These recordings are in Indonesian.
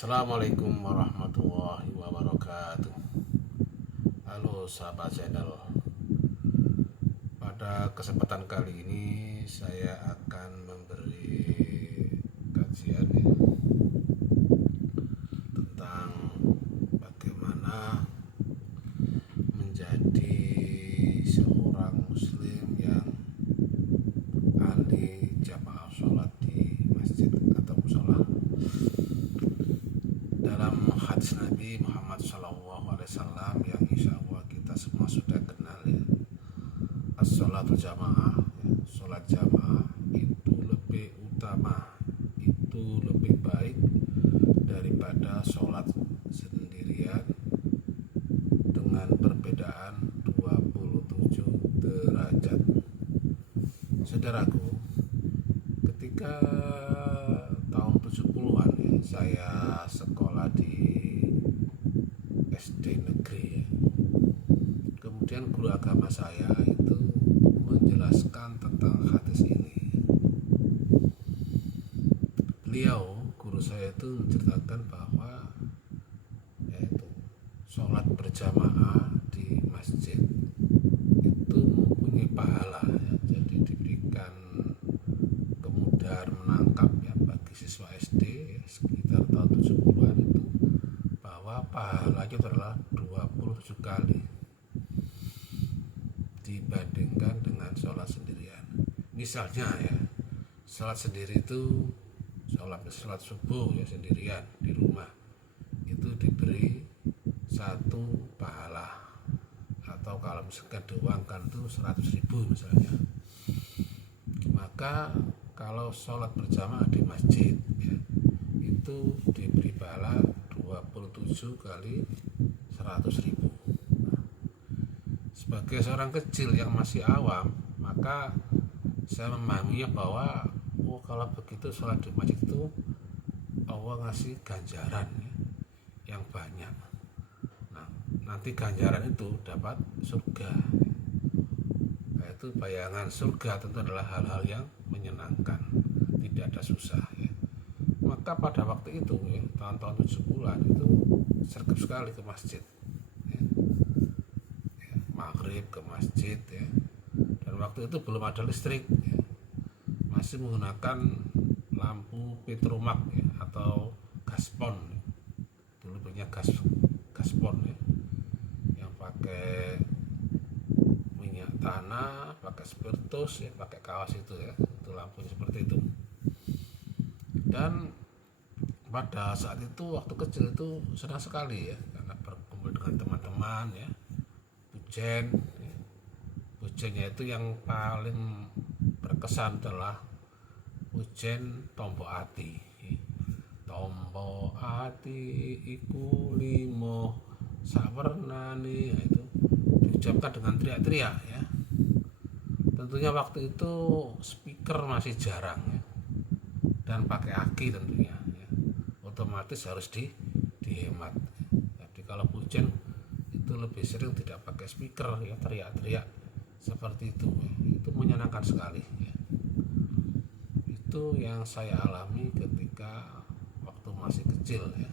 Assalamualaikum warahmatullahi wabarakatuh. Halo sahabat channel. Pada kesempatan kali ini saya akan memberi kajian tentang bagaimana menjadi seorang muslim yang ahli jamaah sholat di masjid atau musola. Dalam hadis Nabi Muhammad SAW yang insya Allah kita semua sudah kenal ya, as-sholatul jamaah, sholat jamaah itu lebih utama, itu lebih baik daripada sholat sendirian dengan perbedaan 27 derajat. Saudaraku, ketika tahun 70-an ya, saya sekolah di SD negeri ya. Kemudian guru agama saya itu menjelaskan tentang hadis ini. Guru saya itu menceritakan bahwa yaitu sholat berjamaah di masjid itu mempunyai pahala ya. Jadi diberikan kemudahan menangkap ya bagi siswa SD ya, sekitar tahun 70-an itu, bahwa pahalanya adalah 27 kali dibandingkan dengan sholat sendirian. Misalnya ya, sholat sendiri itu sholat subuh ya sendirian di rumah itu diberi 1 pahala, atau kalau misalkan diuangkan itu 100.000 misalnya. Maka kalau sholat berjamaah di masjid ya, itu diberi pahala 27 kali 100.000. Sebagai seorang kecil yang masih awam, maka saya memahaminya bahwa kalau begitu sholat di masjid itu Allah ngasih ganjaran ya, yang banyak. Nah, nanti ganjaran itu dapat surga. Itu bayangan surga tentu adalah hal-hal yang menyenangkan, tidak ada susah ya. Maka pada waktu itu ya, tahun-tahun 70-an itu sergap sekali ke masjid ya. Maghrib ke masjid ya. Dan waktu itu belum ada listrik ya. Masih menggunakan lampu petromak ya, atau gaspon. Dulu punya gaspon ya, yang pakai minyak tanah, pakai spiritus ya, pakai kawas itu ya, itu lampunya seperti itu. Dan pada saat itu waktu kecil itu senang sekali ya, karena berkumpul dengan teman-teman ya, pujen ya. Pujennya itu yang paling berkesan adalah pujen Tombo Ati. Tombo ati iku limo sawernane, itu diucapkan dengan teriak-teriak ya. Tentunya waktu itu speaker masih jarang ya, dan pakai aki tentunya ya. Otomatis harus dihemat. Jadi kalau pujen itu lebih sering tidak pakai speaker ya, teriak-teriak seperti itu ya. Itu menyenangkan sekali ya. Itu yang saya alami ketika waktu masih kecil ya.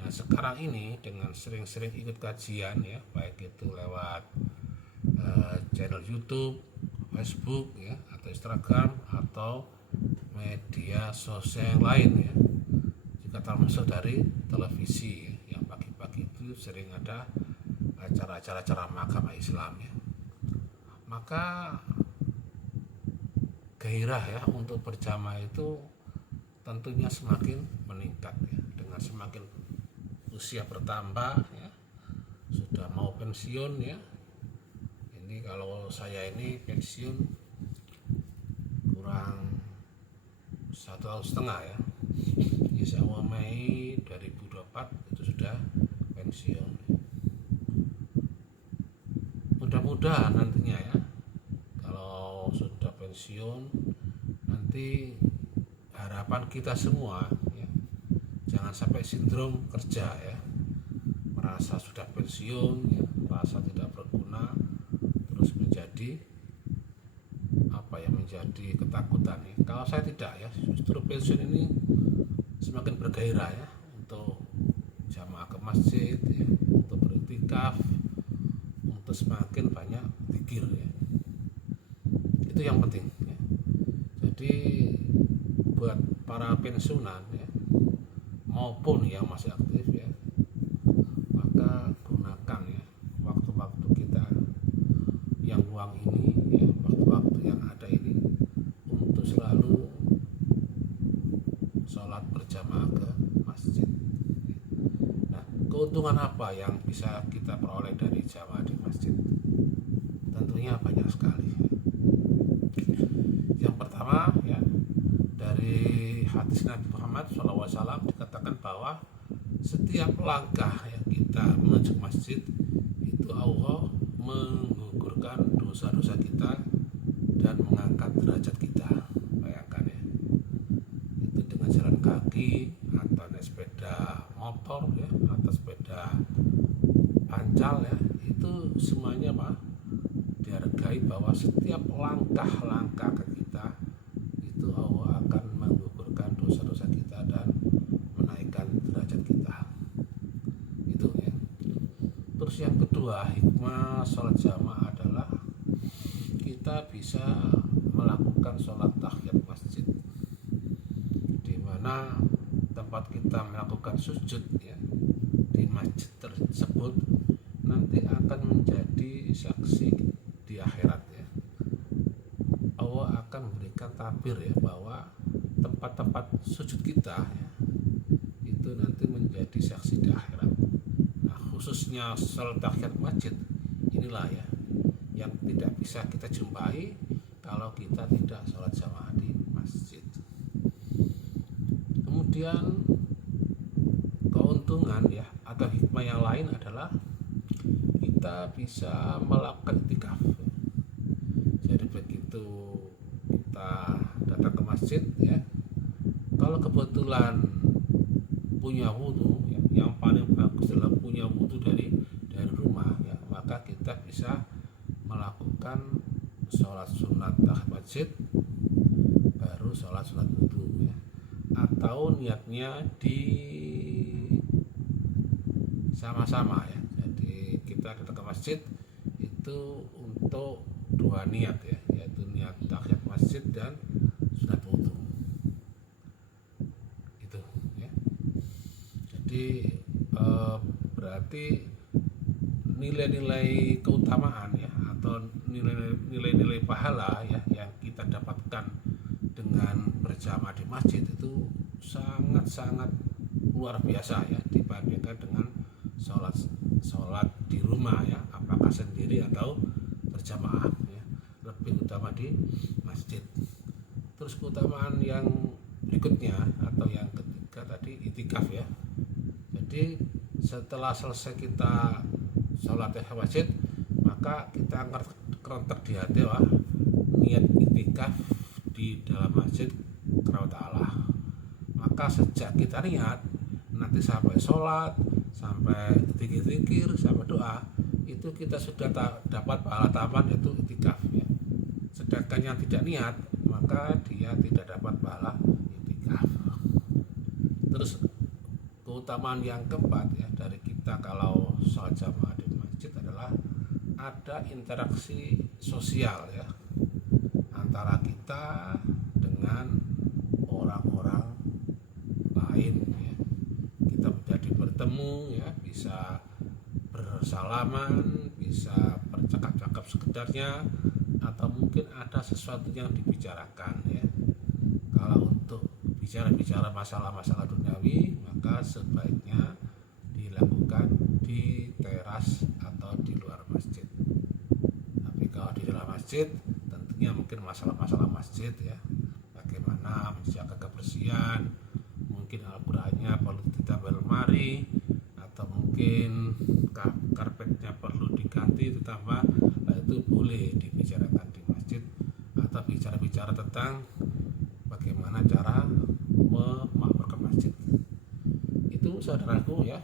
Nah, sekarang ini dengan sering-sering ikut kajian ya, baik itu lewat channel YouTube, Facebook ya, atau Instagram, atau media sosial yang lain ya, juga termasuk dari televisi ya, yang pagi-pagi itu sering ada acara-acara ceramah agama Islam ya. Maka gairah ya untuk berjamaah itu tentunya semakin meningkat ya, dengan semakin usia bertambah ya, sudah mau pensiun ya. Ini kalau saya ini pensiun kurang 1,5 tahun ya, insya Allah Mei 2024 itu sudah pensiun. Mudah-mudahan nantinya ya, kalau sudah pensiun nanti harapan kita semua ya, jangan sampai sindrom kerja ya, merasa sudah pensiun ya, merasa tidak berguna, terus menjadi menjadi ketakutan ya. Kalau saya tidak ya, justru pensiun ini semakin bergairah ya untuk jamaah ke masjid ya, untuk beriktikaf, untuk semakin banyak zikir ya. Itu yang penting ya. Jadi buat para pensiunan ya, maupun yang masih aktif ya, maka gunakan ya waktu-waktu kita yang luang ini ya, waktu-waktu yang ada ini untuk selalu sholat berjamaah ke masjid. Nah, keuntungan apa yang bisa kita peroleh dari jamaah di masjid? Tentunya banyak sekali. Yang pertama ya, dari hadis Nabi Muhammad SAW dikatakan bahwa setiap langkah yang kita menuju masjid itu Allah menggugurkan dosa-dosa kita dan mengangkat derajat kita. Bayangkan ya, itu dengan jalan kaki atau naik sepeda motor ya, atau sepeda pancal ya, itu semuanya Pak dihargai bahwa setiap langkah-langkah kita itu Allah akan menggugurkan dosa-dosa kita dan menaikkan derajat kita. Itu ya. Terus yang kedua, hikmah sholat jamaah adalah kita bisa melakukan sholat tahiyat masjid, di mana tempat kita melakukan sujud ya di masjid tersebut nanti akan menjadi saksi di akhirat ya. Allah akan memberikan tabir ya bahwa tempat-tempat sujud kita ya, itu nanti menjadi saksi di akhirat. Nah, khususnya sholat tahiyat masjid inilah ya yang tidak bisa kita jumpai kalau kita tidak sholat jamaah di masjid. Kemudian keuntungan ya atau hikmah yang lain adalah kita bisa melakukan iktikaf. Jadi begitu kita datang ke masjid ya, kalau kebetulan punya wudhu ya, yang paling bagus adalah punya wudhu dari rumah ya, maka kita bisa melakukan sholat sunat tahiyat masjid baru sholat sunat wudhu ya, atau niatnya di sama-sama ya. Jadi kita datang ke masjid itu untuk dua niat ya, yaitu niat tahiyat masjid dan sunat wudhu. Itu ya. Jadi berarti nilai-nilai keutamaan ya atau nilai-nilai pahala ya yang kita dapatkan dengan berjamaah di masjid itu sangat-sangat luar biasa ya dibandingkan dengan sholat di rumah ya, apakah sendiri atau berjamaah ya, lebih utama di masjid. Terus keutamaan yang berikutnya atau yang ketiga tadi iktikaf ya. Jadi setelah selesai kita sholat tahiyat masjid, maka kita kerontak di hati wah, niat iktikaf di dalam masjid karena Allah. Maka sejak kita niat nanti sampai sholat, sampai zikir-zikir, sampai doa, itu kita sudah dapat pahala tambahan yaitu iktikaf ya. Sedangkan yang tidak niat maka dia tidak dapat pahala iktikaf. Terus keutamaan yang keempat ya dari kita kalau sholat jamaah di masjid adalah ada interaksi sosial ya antara kita dengan orang-orang lain ya. Kita menjadi bertemu ya, bisa bersalaman, bisa bercakap-cakap sekedarnya, atau mungkin ada sesuatu yang dibicarakan ya. Kalau untuk bicara masalah-masalah duniawi maka sebaiknya dilakukan di teras atau di luar masjid. Tapi kalau di dalam masjid tentunya mungkin masalah-masalah masjid ya, bagaimana menjaga kebersihan, mungkin Al-Qur'annya perlu ditambah lemari, atau mungkin karpetnya perlu diganti ditambah, nah itu boleh dibicarakan di masjid, atau bicara-bicara tentang bagaimana cara memakmurkan masjid. Itu saudaraku ya.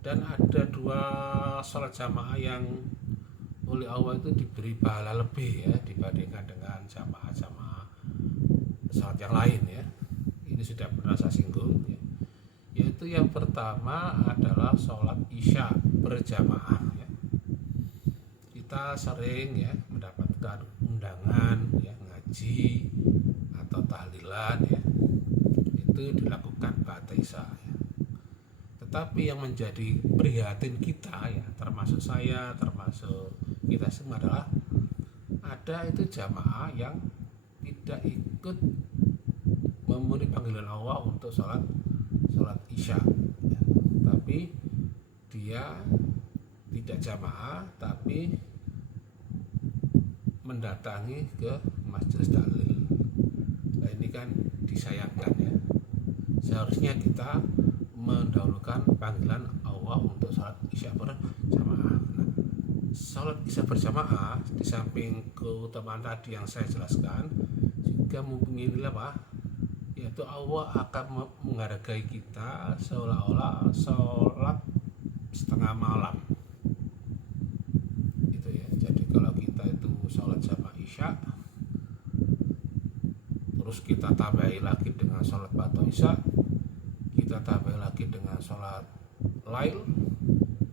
Dan ada dua sholat jamaah yang oleh Allah itu diberi pahala lebih ya dibandingkan dengan jamaah-jamaah sholat yang lain ya. Ini sudah pernah saya singgung ya. Itu yang pertama adalah sholat isya berjamaah ya. Kita sering ya mendapatkan undangan ya ngaji atau tahlilan ya, itu dilakukan ba'da isya ya. Tetapi yang menjadi prihatin kita ya, termasuk saya, termasuk kita semua adalah ada itu jamaah yang tidak ikut memenuhi panggilan Allah untuk sholat isya ya. Tapi dia tidak jamaah tapi mendatangi ke majelis tahlil. Nah ini kan disayangkan ya. Seharusnya kita mendahulukan panggilan Allah untuk sholat isya berjamaah. Nah, sholat isya berjamaah di samping keutamaan tadi yang saya jelaskan juga mempunyai apa? Yaitu Allah akan menghargai kita seolah-olah sholat setengah malam gitu ya. Jadi kalau kita itu sholat jamaah isya terus kita tambahi lagi dengan sholat ba'da isya, kita tambahi lagi dengan sholat lail,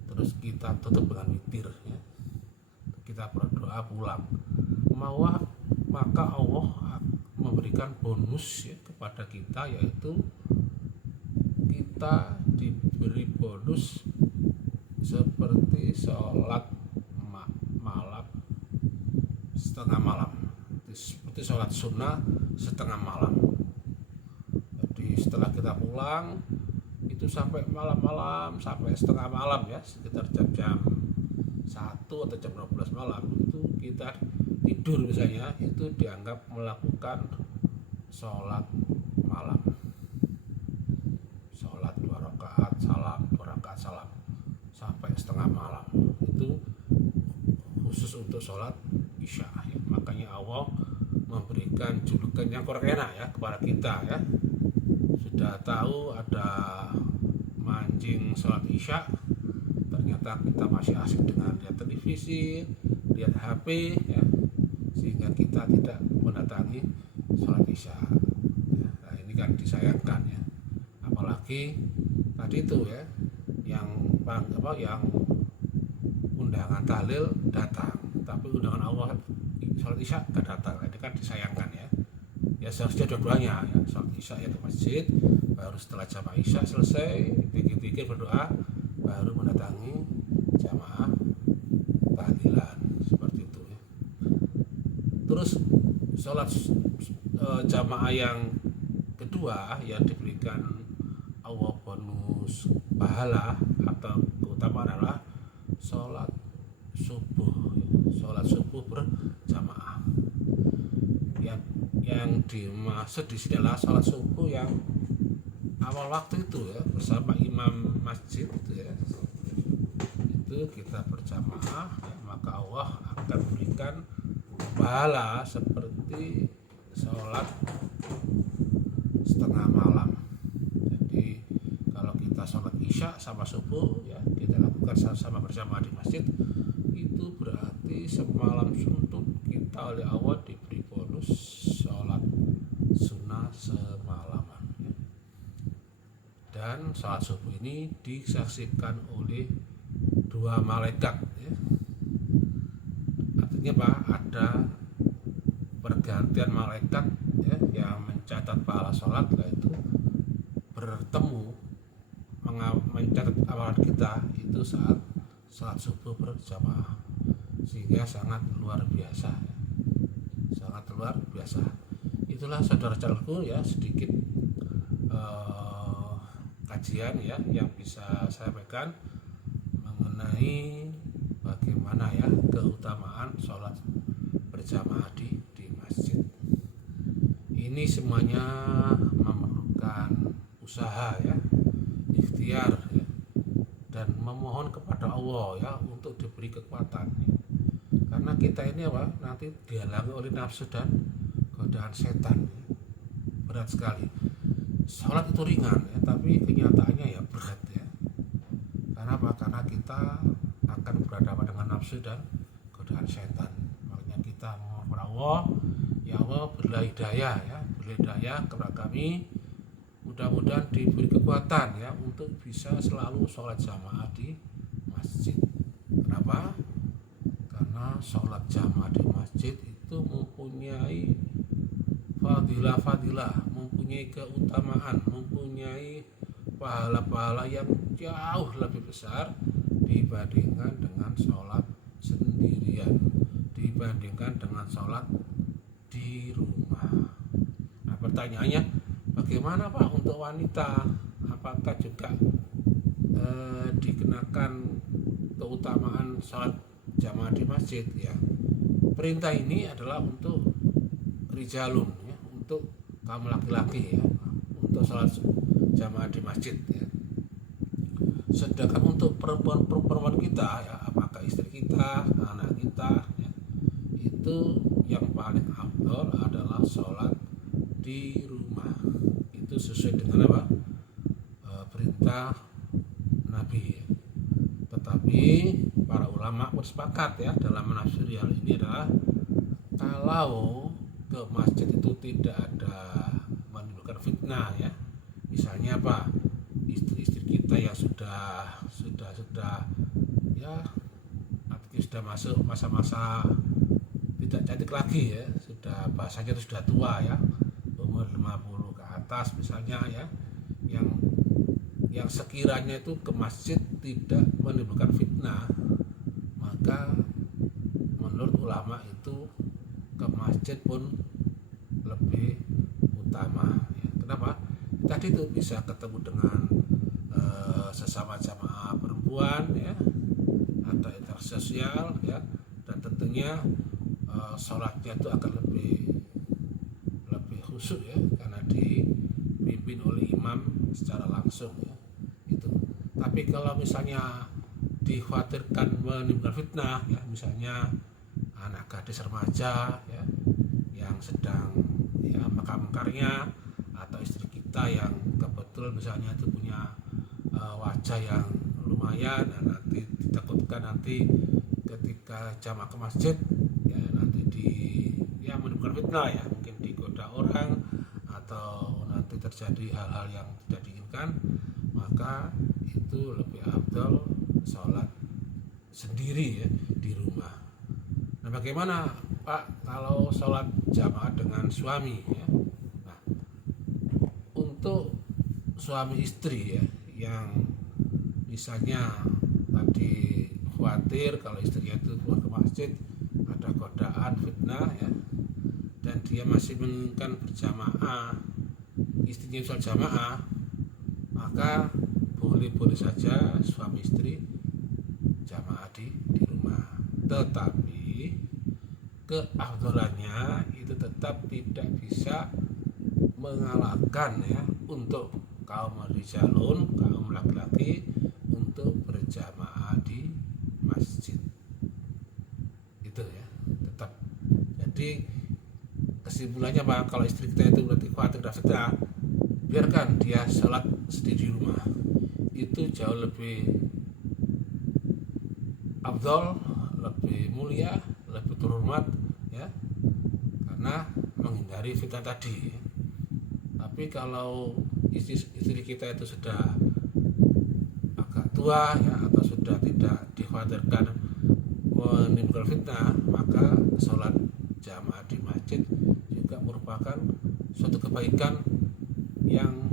terus kita tutup dengan witir ya. Kita berdoa pulang, maka Allah memberikan bonus ya kepada kita, yaitu kita diberi bonus seperti sholat malam setengah malam, seperti sholat sunnah setengah malam. Jadi setelah kita pulang itu sampai malam-malam, sampai setengah malam ya, sekitar jam 1 atau jam 12 malam itu kita tidur misalnya, itu dianggap melakukan sholat malam, sholat 2 rakaat salam, 2 rakaat salam sampai setengah malam. Itu khusus untuk sholat isya ya. Makanya Allah memberikan julukan yang kurang enak ya kepada kita ya. Sudah tahu ada mancing sholat isya, ternyata kita masih asik dengan lihat televisi, lihat HP ya, sehingga kita tidak mendatangi sholat isya. Nah ini kan disayangkan ya. Apalagi tadi itu ya, yang undangan tahlil datang, tapi undangan Allah sholat isya gak datang. Ini kan disayangkan ya. Ya seharusnya dua-duanya ya, sholat isya ya ke masjid, baru setelah jamaah isya selesai pikir-pikir berdoa, baru mendatangi jamaah tahlilan seperti itu ya. Terus sholat jamaah yang kedua yang diberikan Allah bonus pahala atau keutamaan adalah sholat subuh. Sholat subuh berjamaah. Yang dimaksud di sini adalah sholat subuh yang awal waktu itu ya, bersama imam masjid itu ya. Itu kita berjamaah ya, maka Allah akan memberikan pahala seperti sholat setengah malam. Jadi kalau kita sholat isya sama subuh ya, kita lakukan sama berjamaah di masjid, itu berarti semalam suntuk kita oleh Allah diberi bonus sholat sunnah semalaman ya. Dan sholat subuh ini disaksikan oleh 2 malaikat ya. Artinya apa? Ada pergantian malaikat ya, yang mencatat pahala sholat, yaitu bertemu mencatat amalan kita itu saat sholat subuh berjamaah, sehingga sangat luar biasa ya. Sangat luar biasa. Itulah saudara-saudaraku ya, sedikit kajian ya yang bisa saya sampaikan mengenai bagaimana ya keutamaan sholat berjamaah di masjid. Ini semuanya memerlukan usaha ya, ikhtiar ya, dan memohon kepada Allah ya untuk diberi kekuatan ya. Karena kita ini apa, nanti dihalangi oleh nafsu dan godaan setan ya. Berat sekali. Sholat itu ringan ya, tapi kenyataannya ya berat ya. Karena apa? Karena kita akan berhadapan dengan nafsu dan godaan setan. Makanya kita mohon kepada Allah, ya Allah berilah hidayah ya, berilah hidayah kepada kami, mudah-mudahan diberi kekuatan ya untuk bisa selalu sholat jamaah di masjid. Kenapa? Karena sholat jamaah di masjid itu mempunyai fadilah, mempunyai keutamaan, mempunyai pahala-pahala yang jauh lebih besar dibandingkan dengan sholat sendirian, dibandingkan dengan sholat di rumah. Nah, pertanyaannya, bagaimana Pak untuk wanita? Apakah juga dikenakan keutamaan sholat jamaah di masjid? Ya, perintah ini adalah untuk rijalun ya, untuk kaum laki-laki ya, untuk sholat jamaah di masjid ya. Sedangkan untuk perempuan kita ya, apakah istri kita, anak kita ya, itu yang paling afdol adalah sholat di rumah. Itu sesuai dengan apa? Perintah Nabi ya. Tetapi para ulama bersepakat ya dalam menafsiri hal ini adalah kalau ke masjid itu tidak ada menimbulkan fitnah ya. Misalnya apa? Istri-istri kita yang sudah ya, artinya sudah masuk masa-masa tidak cantik lagi ya, sudah bahasanya itu sudah tua ya, umur 50 ke atas misalnya ya, yang sekiranya itu ke masjid tidak menimbulkan fitnah, maka menurut ulama itu ke masjid pun lebih utama ya. Kenapa? Tadi itu bisa ketemu dengan sesama jamaah perempuan ya, ada interaksi sosial ya, dan tentunya sholatnya itu akan lebih khusyuk ya, karena dipimpin oleh imam secara langsung ya. Itu. Tapi kalau misalnya dikhawatirkan menimbulkan fitnah ya, misalnya anak gadis remaja ya, yang sedang ya mekar-mekarnya, atau istri kita yang kebetulan misalnya itu punya wajah yang lumayan, nanti ditakutkan nanti ketika jamaah ke masjid ya nanti ya menimbulkan fitnah ya, mungkin digoda orang atau nanti terjadi hal-hal yang tidak diinginkan, maka itu lebih afdal sholat sendiri ya di rumah. Nah, bagaimana Pak kalau sholat jamaah dengan suami ya? Nah, untuk suami istri ya, yang misalnya tadi khawatir kalau istrinya itu keluar ke masjid ada godaan fitnah ya, dan dia masih menginginkan berjamaah, istrinya sholat jamaah, maka boleh-boleh saja suami istri jamaah di rumah. Tetapi keafdalannya itu tetap tidak bisa mengalahkan ya untuk kaum rijalun, kaum laki-laki untuk berjamaah di masjid. Itu ya, tetap. Jadi kesimpulannya Pak, kalau istri kita itu berarti khawatir dan fitnah, biarkan dia sholat sendiri di rumah. Itu jauh lebih afdal, lebih mulia, lebih terhormat ya, karena menghindari fitnah tadi. Tapi kalau istri kita itu sudah agak tua ya, atau sudah tidak dikhawatirkan menimbulkan fitnah, maka sholat jamaah di masjid juga merupakan suatu kebaikan yang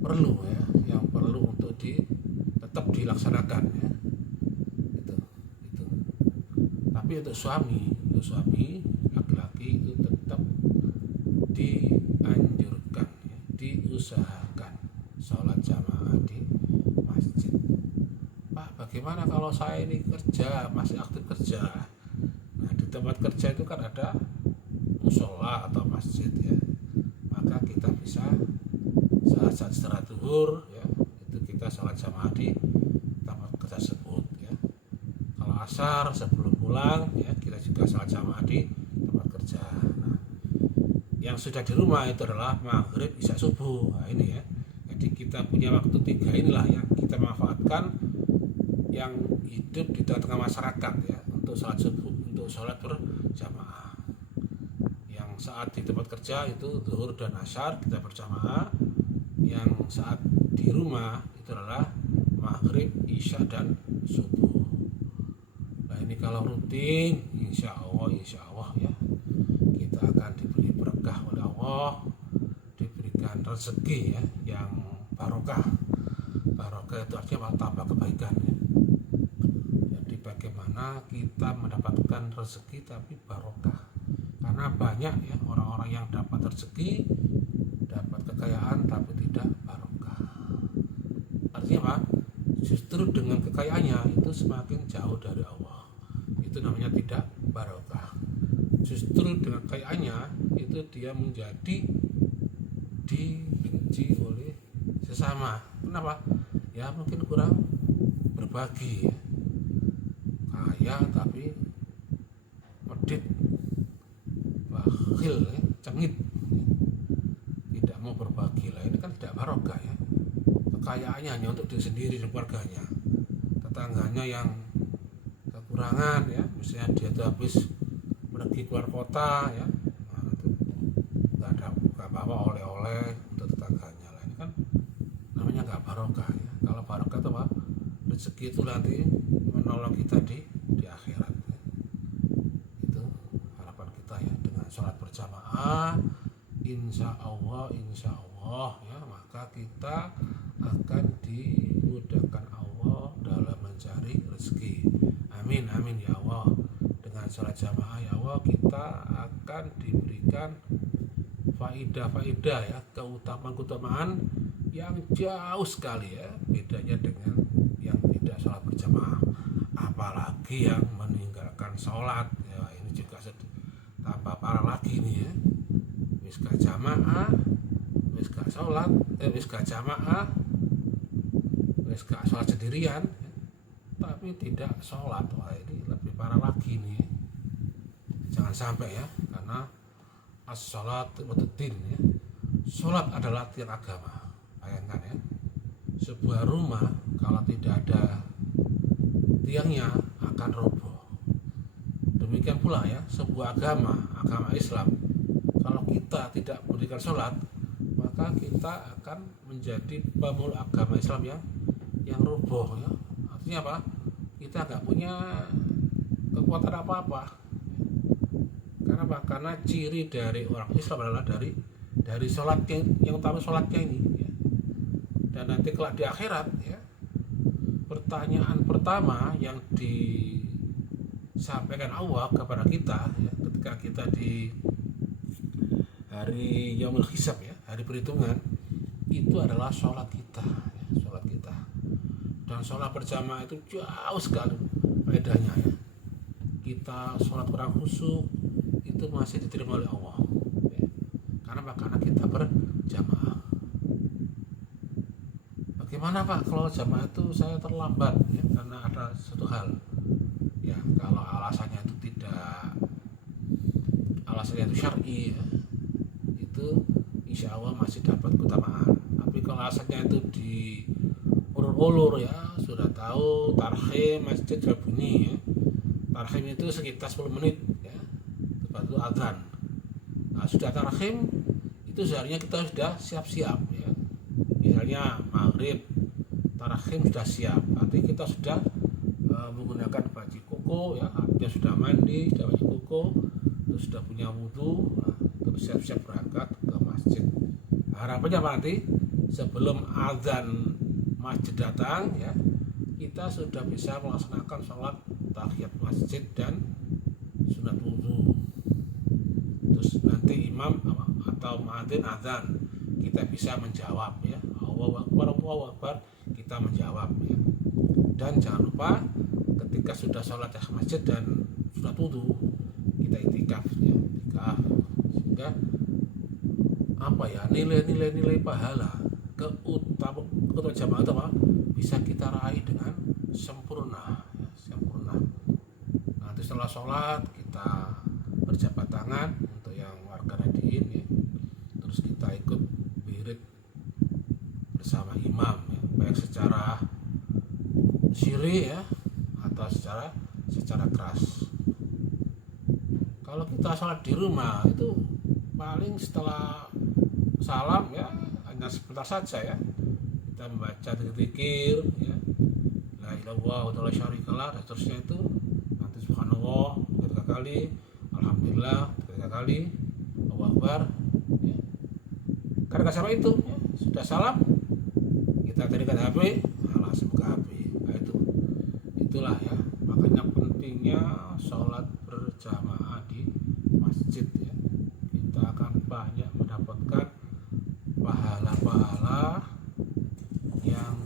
perlu ya, yang perlu untuk tetap dilaksanakan ya. Itu. Tapi untuk suami laki-laki itu tetap dianjurkan ya, diusahakan sholat jamaah di masjid. Pak, bagaimana kalau saya ini kerja, masih aktif kerja? Nah, di tempat kerja itu kan ada musola atau masjid ya, maka kita bisa saat istirahat zuhur ya, itu kita sholat jamaah di tempat kerja tersebut ya. Kalau asar sebelum pulang ya, kita juga sholat jamaah di tempat kerja. Nah, yang sudah di rumah itu adalah maghrib, isya, subuh. Nah, ini ya, jadi kita punya waktu 3 inilah yang kita manfaatkan, yang hidup di tengah-tengah masyarakat ya, untuk sholat subuh, untuk sholat berjamaah. Yang saat di tempat kerja itu zuhur dan asar kita berjamaah, yang saat di rumah itu adalah maghrib, isya dan subuh. Nah ini kalau rutin, insya Allah ya, kita akan diberi berkah oleh Allah, diberikan rezeki ya yang barokah. Barokah itu artinya tambah kebaikan ya. Jadi bagaimana kita mendapatkan rezeki tapi barokah, karena banyak ya orang-orang yang dapat rezeki, dapat kekayaan tapi tidak barokah. Artinya apa? Justru dengan kekayaannya itu semakin jauh dari Allah, itu namanya tidak barokah. Justru dengan kekayaannya itu dia menjadi dibenci oleh sesama. Kenapa? Ya mungkin kurang berbagi ya. Kaya tapi medit, bakhil ya, cengit, tidak mau berbagi lah. Ini kan tidak barokah ya. Kekayaannya hanya untuk diri sendiri dan keluarganya. Tetangganya yang kekurangan ya, misalnya dia tuh habis pergi keluar kota ya, nah, itu nggak bawa oleh-oleh untuk tetangganya lah. Ini kan namanya nggak barokah ya. Kalau barokah itu apa? Rezeki itu nanti menolong kita di akhirat ya. Itu harapan kita ya, dengan sholat berjamaah insya Allah ya, maka kita akan dimudahkan Allah dalam mencari rezeki. Amin ya Allah. Dengan sholat jamaah ya Allah, kita akan diberikan faidah ya, keutamaan yang jauh sekali ya, bedanya dengan yang tidak sholat berjamaah. Apalagi yang meninggalkan sholat ya, ini juga tambah parah lagi nih ya. Wis gak jamaah, wis gak sholat, wis gak jamaah, wis gak sholat sendirian ya, tapi tidak sholat. Wah ini lebih parah lagi nih ya. Jangan sampai ya, karena as-sholat wad-din ya. Sholat adalah tiang agama. Bayangkan ya, sebuah rumah kalau tidak ada tiangnya akan roboh. Demikian pula ya, sebuah agama Islam, kalau kita tidak memberikan sholat, maka kita akan menjadi pemulung agama Islam yang roboh ya. Artinya apa? Kita nggak punya kekuatan apa-apa. Karena apa? Karena ciri dari orang Islam adalah dari sholatnya, yang utama sholatnya ini ya. Dan nanti kelak di akhirat ya, pertanyaan pertama yang disampaikan Allah kepada kita ya, ketika kita di hari yaumul hisab ya, hari perhitungan, itu adalah sholat kita ya, sholat kita. Dan sholat berjamaah itu jauh sekali bedanya ya. Kita sholat kurang khusyuk itu masih diterima oleh Allah ya. Karena kita berjamaah. Bagaimana Pak kalau jamaah itu saya terlambat ya, karena ada satu hal ya, kalau alasannya itu syar'i ya, itu insya Allah masih dapat keutamaan. Tapi kalau alasannya itu di ulur ya, sudah tahu tarhim masjid sudah bunyi ya, tarhim itu sekitar 10 menit ya, lepas itu adzan. Nah sudah tarhim itu seharusnya kita sudah siap-siap ya, misalnya maghrib tarhim sudah siap, artinya kita sudah menggunakan baju koko ya, artinya sudah mandi, sudah baju koko, terus sudah punya wudhu, terus siap-siap berangkat ke masjid. Harapannya apa nanti sebelum azan masjid datang ya, kita sudah bisa melaksanakan sholat tahiyat masjid dan sunat wudhu. Terus nanti imam atau muadzin azan, kita bisa menjawab ya, Allahu Akbar, kita menjawab ya. Dan jangan lupa ketika sudah sholat tahiyat masjid dan sunat wudhu, kita itikaf ya, sehingga apa ya, nilai pahala keutamaan jamaah itu apa? Bisa kita raih dengan sempurna ya, sempurna. Nanti setelah sholat kita berjabat tangan untuk yang warga Nadiin ya, terus kita ikut wirid bersama imam ya, baik secara sirri ya atau secara keras. Kalau kita sholat di rumah itu paling setelah salam ya hanya sebentar saja ya, kita membaca zikir ya, la ilaha illallah wa syarikalah dan seterusnya itu, nanti subhanallah 3 kali, alhamdulillah 3 kali, Allahu akbar ya. Karena sama itu ya, sudah salam kita tadikan HP, langsung ke HP. Nah, itulah ya, makanya pentingnya sholat berjamaah di masjid ya. Kita akan banyak mendapatkan pahala-pahala yang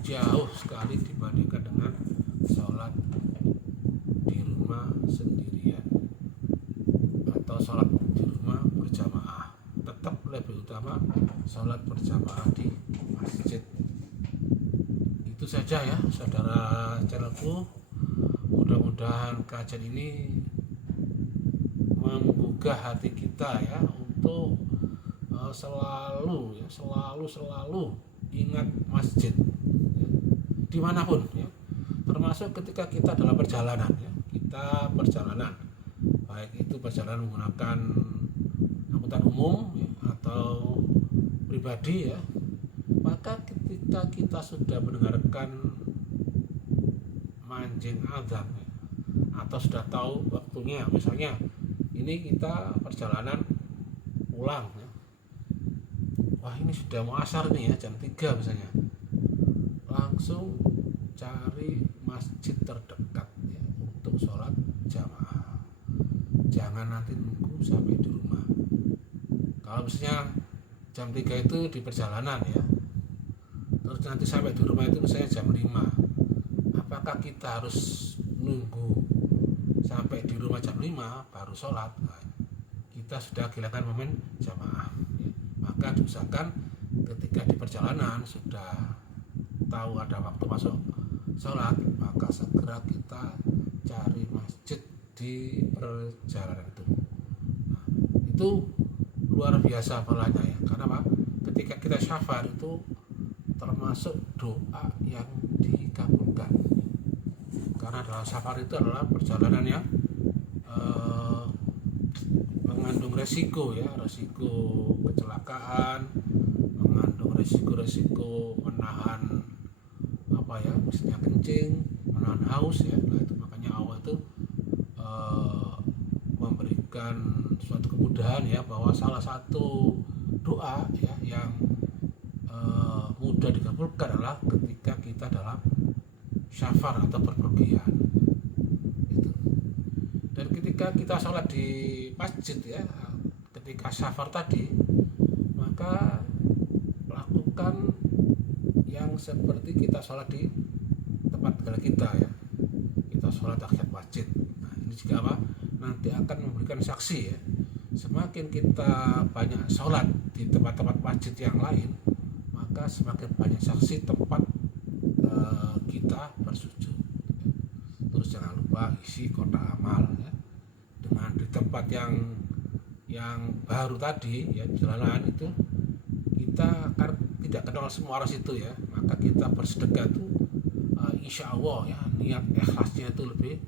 jauh sekali dibandingkan dengan sholat di rumah sendirian atau sholat di rumah berjamaah. Tetap lebih utama sholat berjamaah di masjid. Itu saja ya saudara channelku, mudah-mudahan kajian ini menggugah hati kita ya untuk selalu ingat masjid ya, dimanapun ya, termasuk ketika kita dalam perjalanan ya, kita perjalanan baik itu perjalanan menggunakan angkutan umum ya, atau pribadi ya, maka ketika kita sudah mendengarkan manjing azan ya, atau sudah tahu waktunya, misalnya ini kita perjalanan pulang ya, wah ini sudah mau asar nih ya, jam 3 misalnya, langsung cari masjid terdekat ya, untuk sholat jamaah. Jangan nanti nunggu sampai di rumah. Kalau misalnya jam 3 itu di perjalanan ya, terus nanti sampai di rumah itu misalnya jam 5, apakah kita harus nunggu sampai di rumah jam 5 baru sholat? Nah, kita sudah kehilangan momen jamaah ya. Maka diusahakan ketika di perjalanan sudah tahu ada waktu masuk sholat, maka segera kita cari masjid di perjalanan itu. Nah, itu luar biasa pahalanya ya. Karena apa? Ketika kita syafar itu termasuk doa yang dikabulkan. Karena dalam safar itu adalah perjalanan yang mengandung resiko ya, resiko kecelakaan, mengandung resiko menahan apa ya, misalnya kencing, menahan haus ya. Nah, itu makanya Allah itu memberikan suatu kemudahan ya, bahwa salah satu doa ya yang mudah dikabulkan adalah ketika kita dalam syafar atau berpergian itu. Dan ketika kita sholat di masjid ya, ketika syafar tadi, maka lakukan yang seperti kita sholat di tempat tinggal kita ya, kita sholat tahiyat masjid. Nah, ini juga apa, nanti akan memberikan saksi ya, semakin kita banyak sholat di tempat-tempat masjid yang lain, maka semakin banyak saksi tempat kita bersujud. Terus jangan lupa isi kotak amal ya, dengan di tempat yang baru tadi ya, jalan itu kita kan tidak kenal semua orang situ ya, maka kita bersedekah itu insya Allah ya, niat ikhlasnya itu lebih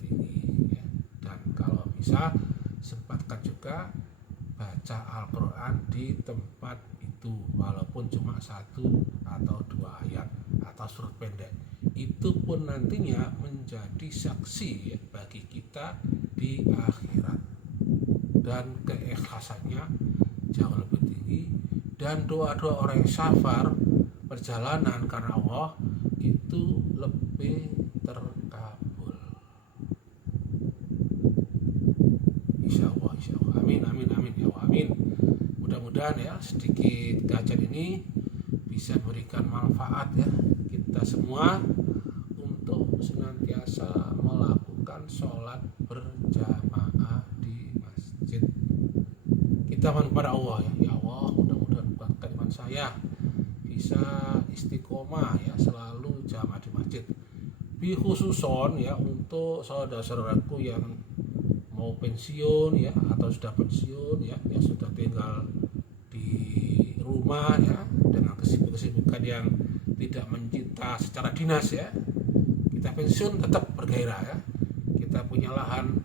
tinggi ya. Dan kalau bisa sempatkan juga baca Al-Quran di tempat itu, walaupun cuma 1 atau 2 ayat atau surat pendek, itu pun nantinya menjadi saksi ya, bagi kita di akhirat. Dan keikhlasannya jauh lebih tinggi, dan doa-doa orang yang syafar perjalanan karena Allah itu lebih terkabul. Insya Allah, amin ya Allah, amin. Mudah-mudahan ya sedikit kajian ini bisa berikan manfaat ya kita semua untuk senantiasa melakukan sholat berjamaah di masjid. Kita mohon kepada Allah ya Allah, mudah-mudahan kuatkan iman saya, bisa istiqomah ya selalu jamaah di masjid. Bi khususon ya untuk saudara-saudaraku yang mau pensiun ya, atau sudah pensiun ya, yang sudah tinggal di rumah ya dengan kesibukan yang tidak mencinta secara dinas ya. Kita pensiun tetap bergairah ya, kita punya lahan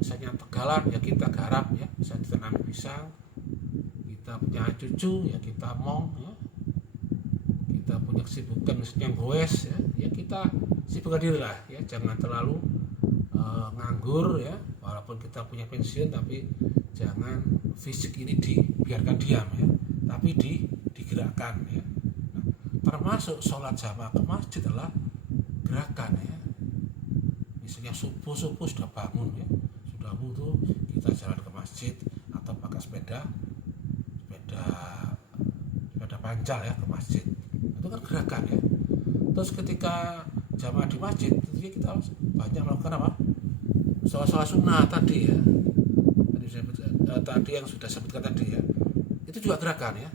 misalnya tegalan ya kita garap ya, bisa ditanam pisang, kita punya cucu ya kita mong ya, kita punya kesibukan misalnya goes ya, ya kita sibukkan diri lah ya, jangan terlalu nganggur ya, walaupun kita punya pensiun tapi jangan fisik ini dibiarkan diam ya, tapi digerakkan ya. Nah, termasuk sholat jamaah ke masjid adalah gerakan ya, misalnya subuh sudah bangun ya, sudah wudhu kita jalan ke masjid atau pakai sepeda pancal ya ke masjid, itu kan gerakan ya. Terus ketika jamaah di masjid tentunya kita banyak melakukan apa, sholat sunnah tadi ya, tadi yang sudah sebutkan tadi ya, itu juga gerakan ya,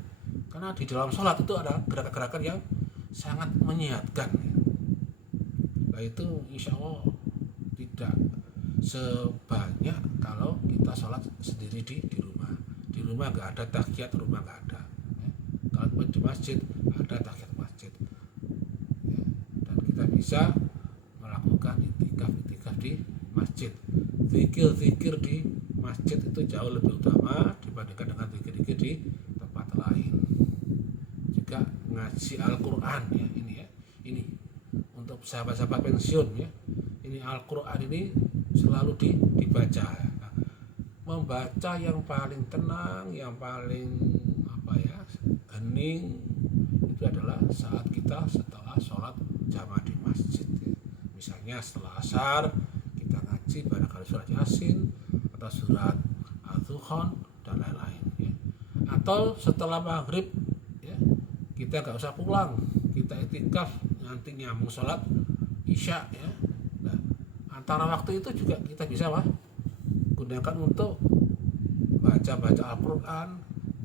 karena di dalam sholat itu ada gerakan-gerakan yang sangat menyehatkan ya. Nah itu insya Allah tidak sebanyak kalau kita sholat sendiri di rumah. Di rumah nggak ada tahiyat, rumah nggak ada ya. Kalau di masjid ada tahiyat masjid ya. Dan kita bisa melakukan itikaf di masjid. Zikir di masjid itu jauh lebih utama dibandingkan dengan zikir-zikir di tempat lain. Juga ngaji Al-Quran ya, ini untuk sahabat-sahabat pensiun ya, ini Al-Quran ini selalu dibaca ya. Nah, membaca yang paling tenang, yang paling hening itu adalah saat kita setelah sholat jamaah di masjid ya. Misalnya setelah asar kita ngaji barangkali surat Yasin atau surat Al-Dukhan dan lain-lain ya. Atau setelah maghrib ya, kita nggak usah pulang, kita itikaf nanti nyambung sholat isya ya. Nah, antara waktu itu juga kita bisa gunakan untuk baca Al-Quran,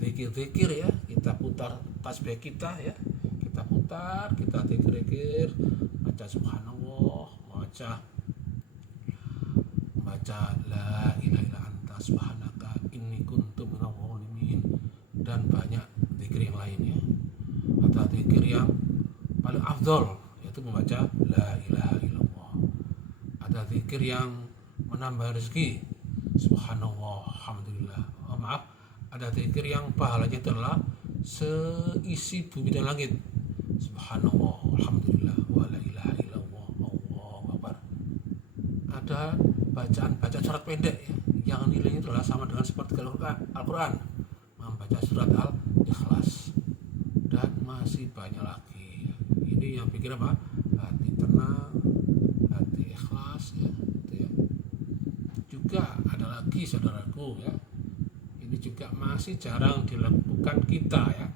zikir ya, kita putar tasbih kita ya, kita putar, kita zikir, baca subhanallah, baca la ilaha illa anta subhanaka inni kuntu minadh dhalimin, dan banyak zikir yang lainnya. Atau zikir yang paling afdol yaitu membaca la ilaha illallah. Ada zikir yang menambah rezeki, subhanallah, alhamdulillah. Ada zikir yang pahalanya adalah seisi bumi dan langit, subhanallah, alhamdulillah, wa la ilaha illallah, Allahu akbar. Ada bacaan surat pendek ya, yang nilainya adalah sama dengan seperti Al-Quran, membaca surat Al-Ikhlas, dan masih banyak lagi. Ini yang bikin apa? Hati tenang, hati ikhlas ya, gitu ya. Juga ada lagi saudaraku ya, ini juga masih jarang dilakukan kita ya.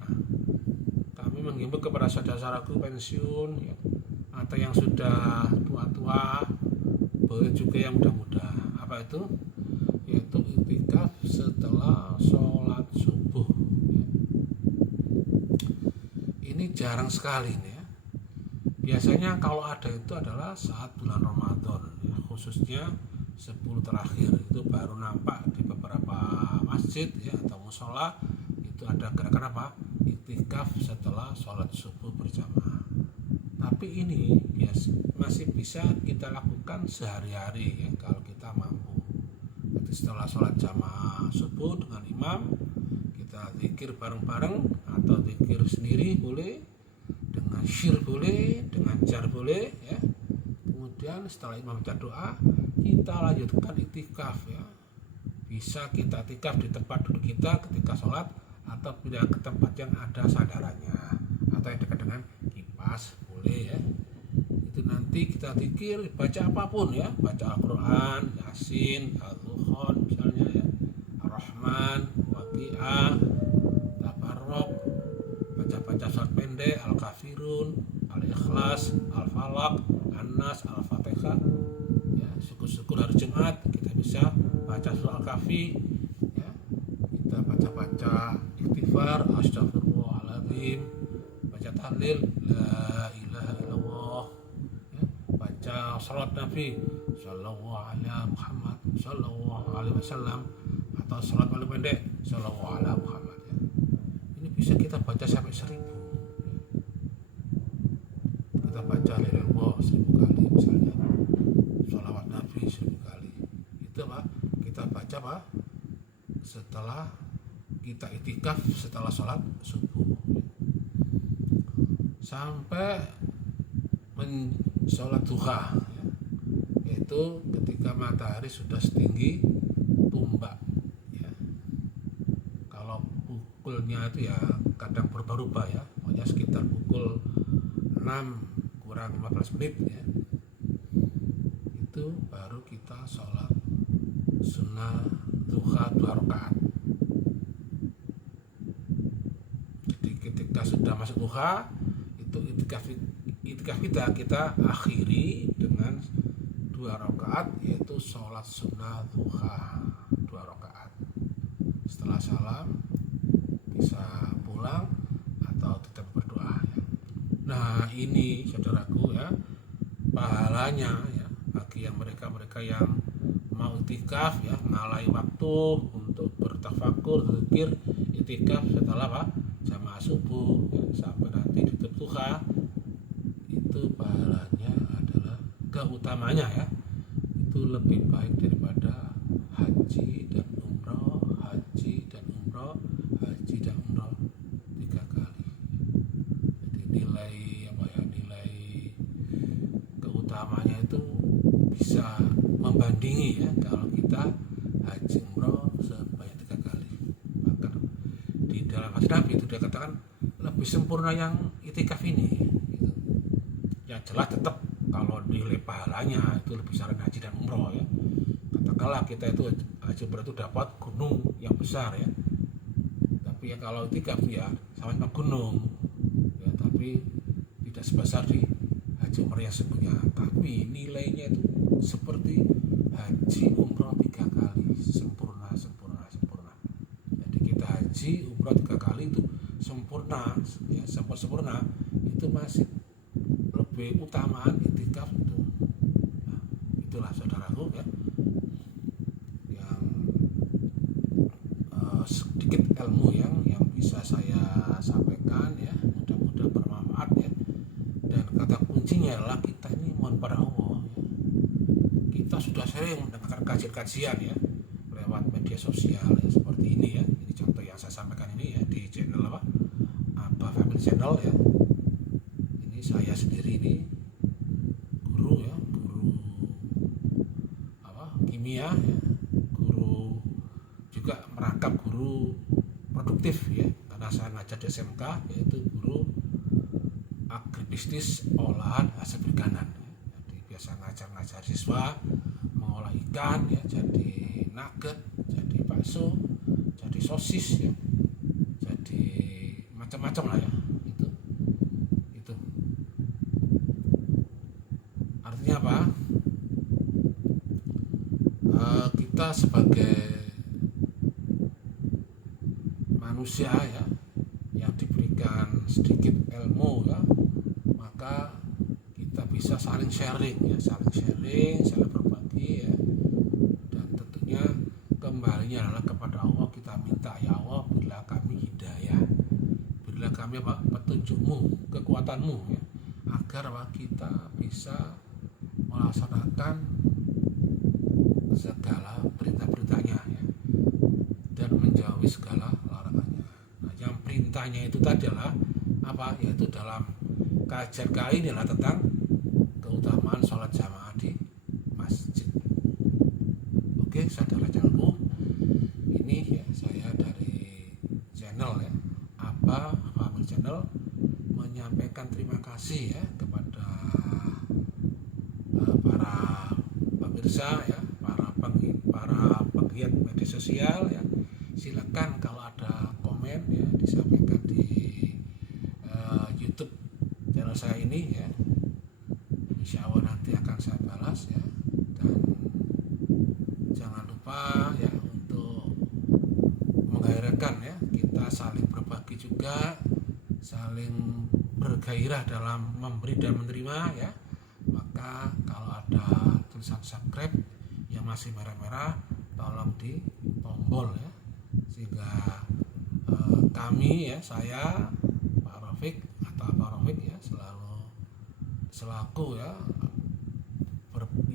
Kami menghimbau kepada saudara-saudaraku pensiun ya, atau yang sudah tua-tua, boleh juga yang muda-muda. Apa itu? Yaitu itikaf setelah sholat subuh ya. Ini jarang sekali nih ya. Biasanya kalau ada itu adalah saat bulan Ramadan ya, khususnya 10 terakhir itu baru nampak di beberapa masjid ya atau musola itu ada gerakan apa? Iktikaf setelah sholat subuh berjamaah. Tapi ini masih bisa kita lakukan sehari-hari ya, kalau kita mampu. Jadi setelah sholat jamaah subuh dengan imam, kita zikir bareng-bareng atau zikir sendiri boleh, dengan syir boleh, dengan jar boleh ya. Kemudian setelah imam baca doa, kita lanjutkan iktikaf ya. Bisa kita iktikaf di tempat duduk kita ketika sholat, atau pindah ke tempat yang ada sandarannya atau yang dekat dengan kipas boleh ya. Itu nanti kita zikir, baca apapun ya, baca Al-Quran, Yasin, Al-Dukhan misalnya ya, Ar-Rahman, Waqi'ah, Tabarrok, baca surat pendek, Al-Kafirun, Al-Ikhlas, Al-Falaq, An-Nas, Al-Fatihah ya. Syukur-syukur hari Jumat kita bisa baca surat Al-Kahfi ya. Kita baca istighfar, astagfirullahaladzim, baca tahlil, la ilaha illallah ya. Baca salat Nabi sallallahu alaihi Muhammad sallallahu alaihi wasallam, atau salat paling pendek sallallahu alaihi Muhammad ya. Ini bisa kita baca sampai 1000 ya. Kita baca la ilaha 1000 kali misalnya, sholawat Nabi 1000 kali. Itu apa? saja Pak, setelah kita itikaf setelah sholat subuh sampai sholat duha ya, yaitu ketika matahari sudah setinggi tumbak ya. Kalau pukulnya itu ya kadang berubah-ubah ya, pokoknya sekitar pukul 6 kurang 15 menit ya, itu baru kita sholat sunnah duha 2 rakaat. Jadi ketika sudah masuk duha itu itikaf kita akhiri dengan 2 rakaat, yaitu sholat sunnah duha 2 rakaat. Setelah salam bisa pulang atau tetap berdoa ya. Nah ini saudaraku ya, pahalanya ya bagi yang mereka yang mau itikaf ya, ngalai waktu untuk bertafakur, zikir, itikaf setelah Pak jamaah subuh ya, sampai nanti tutup duha, itu pahalanya adalah keutamanya ya, itu lebih baik daripada haji dan umroh, haji dan umroh, haji dan umroh 3 kali. Jadi nilai nilai keutamanya itu bisa membandingi ya kalau kita haji umroh sebanyak 3 kali. Bahkan di dalam hadis Nabi itu dia katakan lebih sempurna yang itikaf ini gitu. Ya jelas tetap kalau nilai pahalanya itu lebih besar haji dan umroh ya. Katakanlah kita itu haji umroh itu dapat gunung yang besar ya, tapi ya kalau itikaf ya sama gunung ya, tapi tidak sebesar di haji umroh yang sebelumnya, tapi nilainya itu seperti haji umroh 3 kali, sempurna. Jadi kita haji umroh 3 kali itu sempurna ya, sempurna itu masih lebih utamaan itikaf itu. Nah, itulah saudaraku ya, yang sedikit ilmu yang bisa saya sampaikan ya, mudah-mudahan bermanfaat ya. Dan kata kuncinya adalah kita ini mohon pada Allah ya. Kita sudah sering mendengarkan kajian-kajian ya lewat media sosial ya, seperti ini ya. Ini contoh yang saya sampaikan ini ya di channel Abah Family Channel ya. Ini saya sendiri ini guru ya, guru kimia ya, guru juga merangkap guru produktif ya, karena saya ngajar di SMK, yaitu guru agribisnis olahan hasil perikanan. Jadi biasa ngajar siswa mengolah ikan ya, jadi nugget, jadi bakso, jadi sosis ya, jadi macam-macam lah ya. Itu artinya apa? Kita sebagai manusia ya yang diberikan sedikit ilmu ya, maka kita bisa saling sharing, saling berbagi ya. Dan tentunya kembalinya adalah kepada Allah. Kita minta, ya Allah, berilah kami hidayah, berilah kami petunjukmu, kekuatanmu ya, agar kita bisa melaksanakan segala perintah-perintahnya ya, dan menjauhi segala larangannya. Nah, yang perintahnya itu tadi adalah apa? Yaitu dalam kajian kali ini adalah tentang keutamaan sholat jamaah di masjid. Oke, saudara-saudaraku, ini ya saya dari channel ya Abah Family Channel menyampaikan terima kasih ya kepada para pemirsa ya, para penggiat media sosial ya. Silakan kalau ada komen ya disampaikan di YouTube channel saya ini ya. Insya Allah nanti akan saya balas ya. Dan jangan lupa ya untuk menggairahkan ya, kita saling berbagi juga, saling bergairah dalam memberi dan menerima ya. Maka kalau ada tulisan subscribe yang masih merah-merah, tolong di tombol ya, sehingga kami ya, saya Pak Rafiq atau Pak Rafiq ya, selaku ya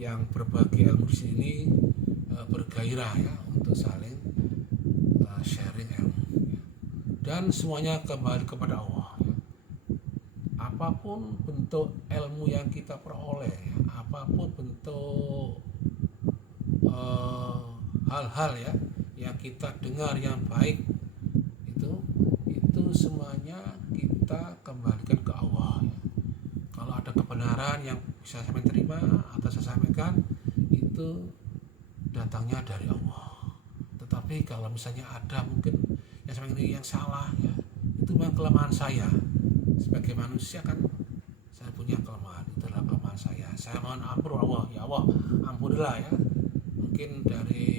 yang berbagi ilmu di sini bergairah ya untuk saling sharing ilmu ya. Dan semuanya kembali kepada Allah ya. Apapun bentuk ilmu yang kita peroleh ya, apapun bentuk hal-hal ya yang kita dengar yang baik, itu semuanya kita kembalikan ke Allah ya. Kalau ada kebenaran yang bisa saya terima atau saya sampaikan, itu datangnya dari Allah. Tetapi kalau misalnya ada mungkin yang saya ini yang salah ya, itu memang kelemahan saya. Sebagai manusia kan saya punya kelemahan, itu adalah kelemahan saya. Saya mohon ampun Allah, ya Allah, ampunilah ya. Mungkin dari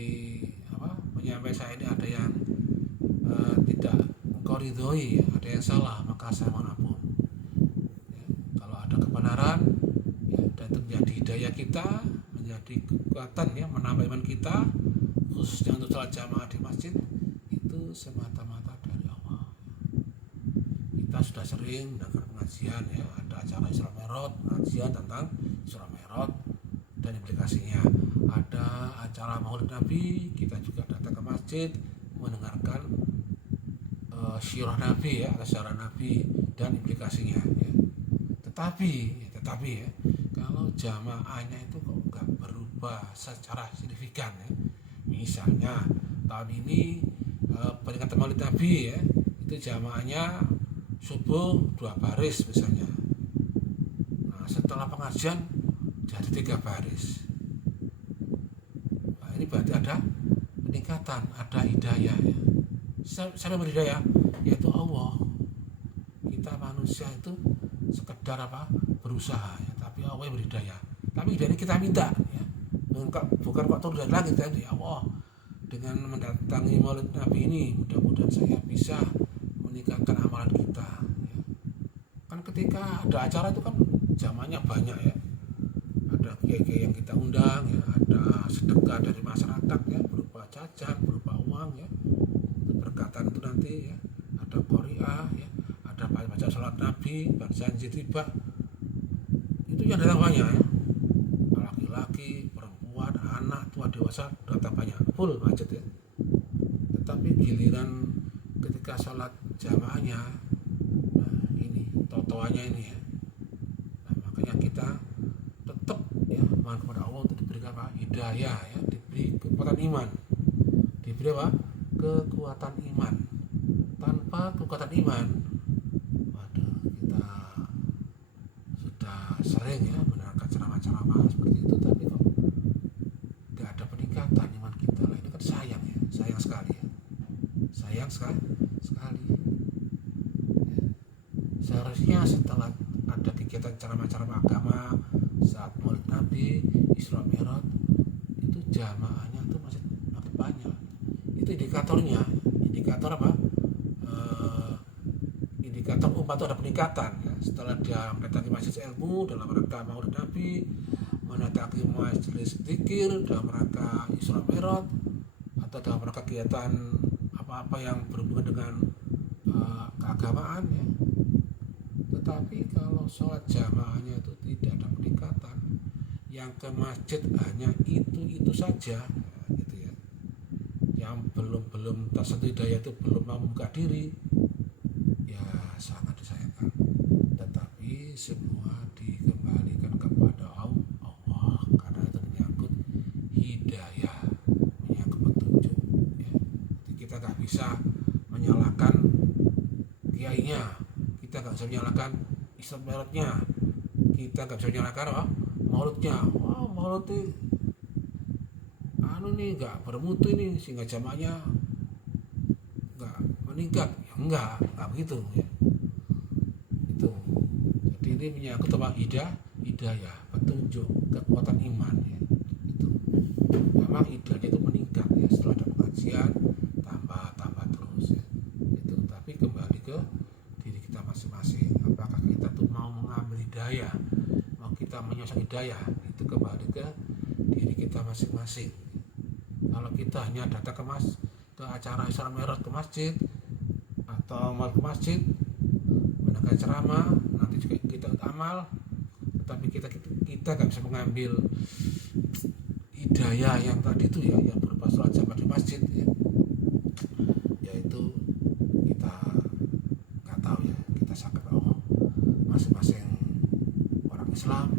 penyampaian saya ini ada yang tidak engkau ridhoi ya, ada yang salah, maka saya mohon ampun ya. Kalau ada kebenaran ya, dan itu menjadi hidayah kita, menjadi kekuatan ya, menambah iman kita, khususnya untuk sholat jamaah di masjid, itu semata-mata dari Allah. Kita sudah sering mendengar pengajian ya, ada acara Isra Mi'raj, pengajian tentang Isra Mi'raj dan implikasinya. Ada acara Maulid Nabi, kita juga datang ke masjid mendengarkan syirah Nabi ya, asyara Nabi dan implikasinya ya. Tetapi ya, kalau jamaahnya itu kok nggak berubah secara signifikan ya. Misalnya tahun ini peringatan Maulid Nabi ya, itu jamaahnya subuh 2 baris misalnya. Nah, setelah pengajian jadi 3 baris. Nah, ini berarti ada peningkatan, ada hidayah ya. Siapa yang berhidayah? Yaitu Allah. Kita manusia itu sekedar berusaha ya, tapi Allah yang berhidayah. Tapi hidayah kita minta ya. Bukan kok turun dari langit ya Allah. Dengan mendatangi Maulid Nabi ini, mudah-mudahan saya bisa meningkatkan amalan kita ya. Kan ketika ada acara itu kan zamannya banyak ya, ada kiai-kiai yang kita undang ya, ada sedekah dari masyarakat ya, berupa jajan, berupa uang ya, itu berkatan itu nanti ya, ada qori'ah ya, ada baca salat Nabi, bacaan zikir, itu yang datang banyak ya, laki-laki, perempuan, anak, tua, dewasa, datang banyak, full masjid ya. Tetapi giliran ketika sholat jamaahnya, nah ini totoannya ini ya, nah, makanya kita tetap ya mohon kepada Allah untuk diberikan hidayah ya, diberi kekuatan iman, diberi kekuatan iman. Tanpa kekuatan iman, waduh, kita sudah sering ya mendengarkan ceramah-ceramah seperti itu, tapi kok nggak ada peningkatan iman kita. Lah, itu kan sayang ya, sayang sekali ya, sayang sekali ya. Seharusnya setelah ada kegiatan ceramah-ceramah agama saat Maulid Nabi, Isra Mi'raj, itu jamaahnya itu masih banyak. Itu indikatornya, indikator apa? Indikator umat itu ada peningkatan ya. Setelah dia mendatangi majelis ilmu dalam rangka Maulid Nabi, mendatangi majelis zikir dalam rangka Isra Mi'raj, atau dalam rangka kegiatan apa-apa yang berhubungan dengan keagamaan ya. Tetapi kalau sholat jamaahnya itu tidak ada peningkatan, yang ke masjid hanya itu saja gitu ya, yang belum tersentuh hidayah itu belum mau membuka diri, ya sangat disayangkan. Tetapi semua dikembalikan kepada Allah, karena itu menyangkut hidayah, menyangkut petunjuk ya. Jadi kita nggak bisa menyalahkan kiainya, kita nggak bisa menyalahkan Isra Mi'rajnya, kita nggak bisa menyalahkan maulidnya. Wah, maulid nih nggak bermutu ini sehingga jamaahnya nggak meningkat ya, enggak begitu ya. Itu jadi ini menyangkut hidayah, petunjuk, kekuatan iman ya. Itu memang hidayahnya itu meningkat ya setelah ada pengajian, tambah terus ya. Itu tapi kembali ke diri kita masing-masing, apakah kita tuh mau mengambil hidayah, mau kita menyosong hidayah, itu kembali ke diri kita masing-masing. Kalau kita hanya datang ke acara Isra Mi'raj ke masjid atau mal ke masjid mendengar ceramah, nanti juga kita amal, tetapi kita nggak bisa mengambil hidayah yang tadi itu ya, yang berupa berupa sholat jamaah di masjid ya, yaitu kita nggak tahu ya, kita sangat tahu masing-masing orang Islam,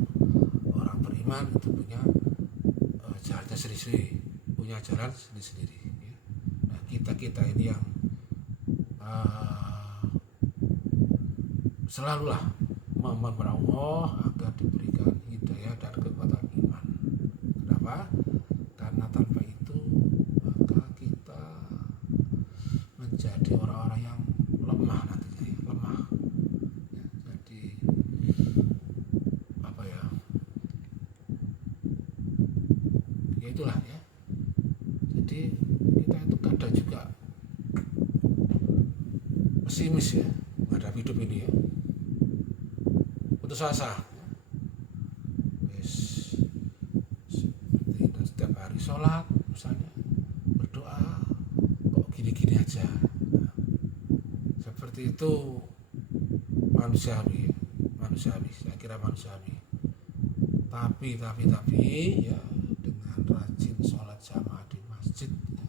orang beriman itu punya jalannya sendiri-sendiri, punya jalan sendiri-sendiri ya. Nah kita ini yang selalulah memohon kepada Allah agar diberikan hidayah dan kekuatan iman. Kenapa? Karena tanpa itu maka kita menjadi orang-orang yang lemah nantinya ya, lemah ya, jadi apa ya, ya itulah ya. Jadi kita itu kadang juga pesimis ya menghadapi hidup ini ya, putus asa ya. Setiap hari sholat misalnya berdoa kok gini-gini aja, nah, seperti itu manusiawi, saya kira manusiawi. Tapi ya dengan rajin sholat jamaah di masjid ya,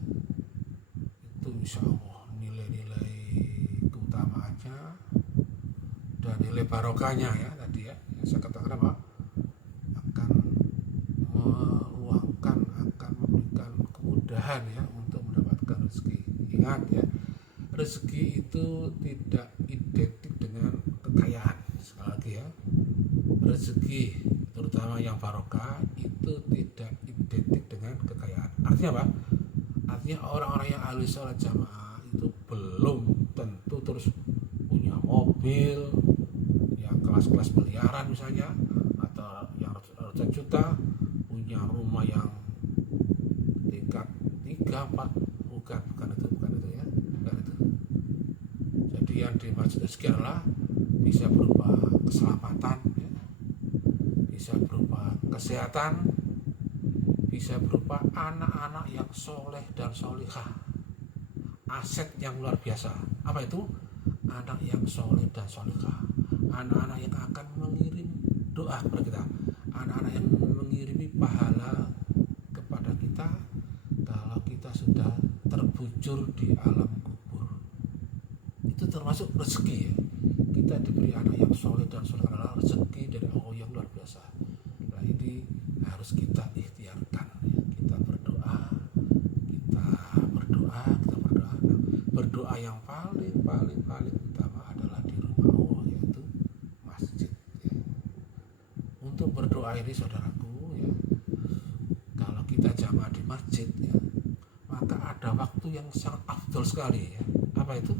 itu insya Allah nilai-nilai keutamaannya dan nilai barokahnya ya tadi ya, yang saya katakan apa, akan meluangkan, akan memberikan kemudahan ya untuk mendapatkan rezeki. Ingat ya, rezeki itu tidak identik dengan kekayaan. Sekali lagi ya, rezeki terutama yang barokah itu tidak identik dengan kekayaan. Artinya apa? Artinya orang-orang yang ahli sholat jamaah itu belum tentu terus punya mobil yang kelas-kelas miliaran misalnya, atau yang ratusan juta, punya rumah yang tingkat 3, 4, bukan itu ya, bukan itu. Jadi yang dimaksud rezeki adalah bisa berupa keselamatan ya, bisa berupa kesehatan, bisa berupa anak-anak yang soleh dan solihah, aset yang luar biasa. Apa itu? Anak yang soleh dan solihah, anak-anak yang akan mengirim doa kepada kita, anak-anak yang mengirimi pahala kepada kita kalau kita sudah terbujur di alam kubur. Itu termasuk rezeki ya. Kita diberi anak yang soleh dan soleh adalah rezeki dari Allah yang luar biasa. Nah ini harus kita ikhtiarkan ya. Kita berdoa. Nah, berdoa yang paling utama adalah di rumah Allah, yaitu masjid ya. Untuk berdoa ini saudaraku ya, kalau kita jamaah di masjid ya, maka ada waktu yang sangat afdol sekali ya. Apa itu?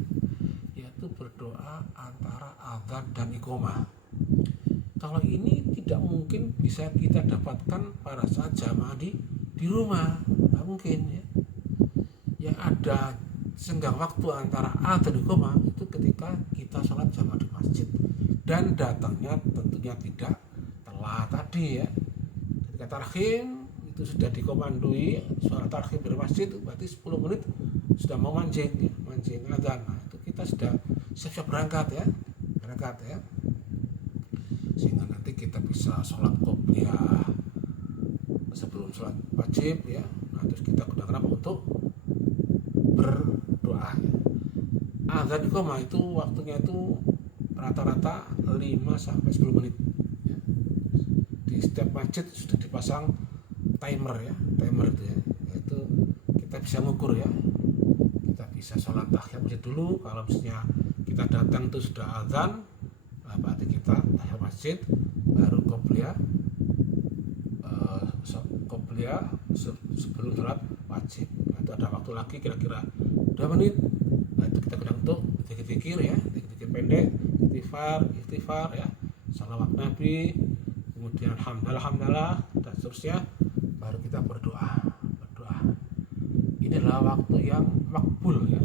Yaitu berdoa antara adzan dan iqamah. Kalau ini tidak mungkin bisa kita dapatkan pada saat jamaah di rumah, nggak mungkin ya. Yang ada senggang waktu antara adzan dan iqamah itu ketika kita sholat jamaah di masjid, dan datangnya tentunya tidak telat tadi ya. Ketika tarhim itu sudah dikomandoi suara tarhim dari masjid, berarti 10 menit sudah mau mancing adzan. Nah, itu kita sudah siap-siap berangkat ya, sehingga nanti kita bisa sholat qobliyah sebelum sholat wajib ya. Nah, terus kita gunakan apa untuk berdoa ya. Adzan iqamah itu waktunya itu rata-rata 5-10 menit ya. Di setiap masjid sudah dipasang timer itu ya, yaitu kita bisa ngukur ya. Kita bisa sholat tahiyat masjid dulu. Kalau misalnya kita datang itu sudah adzan, nah berarti kita tahiyat masjid, baru qobliyah sebelum sholat wajib. Nah, itu ada waktu lagi kira-kira 2 menit. Nah itu kita gunakan untuk zikir ya, zikir pendek, istighfar ya, salawat Nabi, kemudian hamdalah dan seterusnya, baru kita berdoa. Ini adalah waktu yang makbul ya,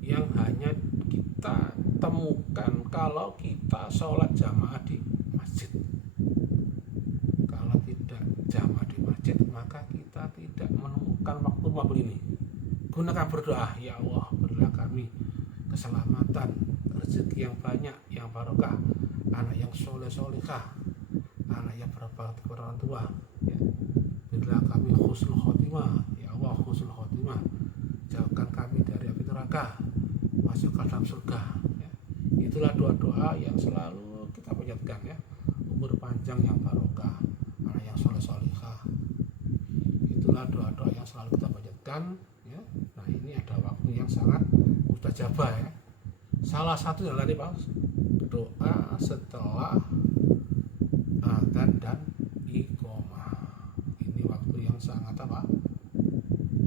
yang hanya kita temukan kalau kita sholat jamaah di masjid. Kalau tidak jamaah di masjid, maka kita tidak menemukan waktu makbul ini. Gunakan berdoa, ya Allah berilah kami keselamatan, rezeki yang banyak, yang barokah, anak yang soleh-solehah, anak yang berbakti kepada orang tua ya. Berilah kami husnul khotimah, ya Allah husnul khotimah, jauhkan kami dari api neraka, masukkan dalam surga ya. Itulah doa-doa yang selalu kita panjatkan ya. Umur panjang yang barokah, anak yang soleh-solihah, itulah doa-doa yang selalu kita panjatkan ya. Nah ini ada waktu yang sangat mustajabah ya. Salah satu yang tadi Pak, doa setelah adzan dan iqomah. Ini waktu yang sangat apa?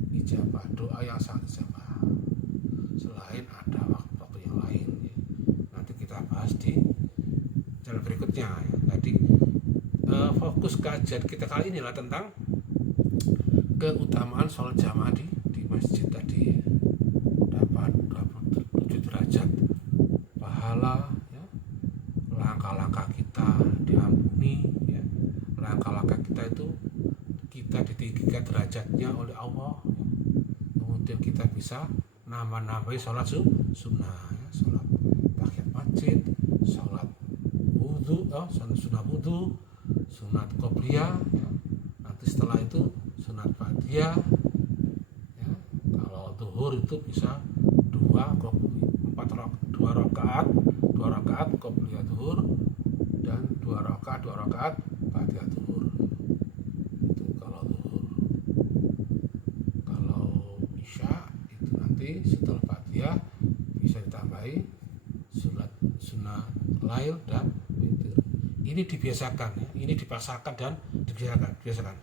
Ijabah, doa yang sangat ijabah. Selain ada waktu yang lain ya. Nanti kita bahas di channel berikutnya ya. Jadi fokus kajian kita kali ini adalah tentang keutamaan sholat jamaah di masjid tadi ya. Dapat 27 derajat pahala ya. Langkah-langkah kita diampuni ya. Langkah-langkah kita itu kita ditinggikan derajatnya oleh Allah ya. Kemudian kita bisa nambah-nambahi sholat sunnah ya. Sholat tahiyat masjid, sholat wudhu, sunat wudhu, sunat qobliyah ya. Nanti setelah itu sunat ba'diyah ya. Kalau zuhur itu bisa 2 rakaat qobliyah zuhur dan 2 rakaat ba'diyah zuhur. Itu kalau zuhur. Kalau isya itu nanti setelah ba'diyah bisa ditambahi sunat lail dan witir. Ini dibiasakan ya. Ini dipaksakan dan dibiasakan.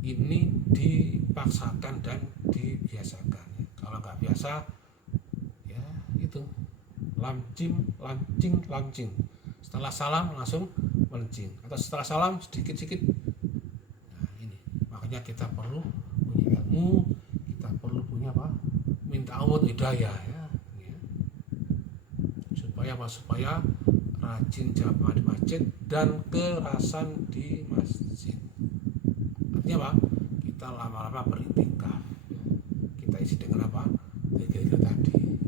Ini dipaksakan dan dibiasakan. Kalau nggak biasa ya itu lancing. Setelah salam langsung melencing, atau setelah salam sedikit-sedikit. Nah ini makanya kita perlu punya ilmu, kita perlu punya apa? Minta Allah hidayah ya. Supaya rajin jamaah di masjid dan kerasan di masjid. Artinya apa? Kita lama-lama beriktikaf ya. Kita isi dengan apa? Zikir tadi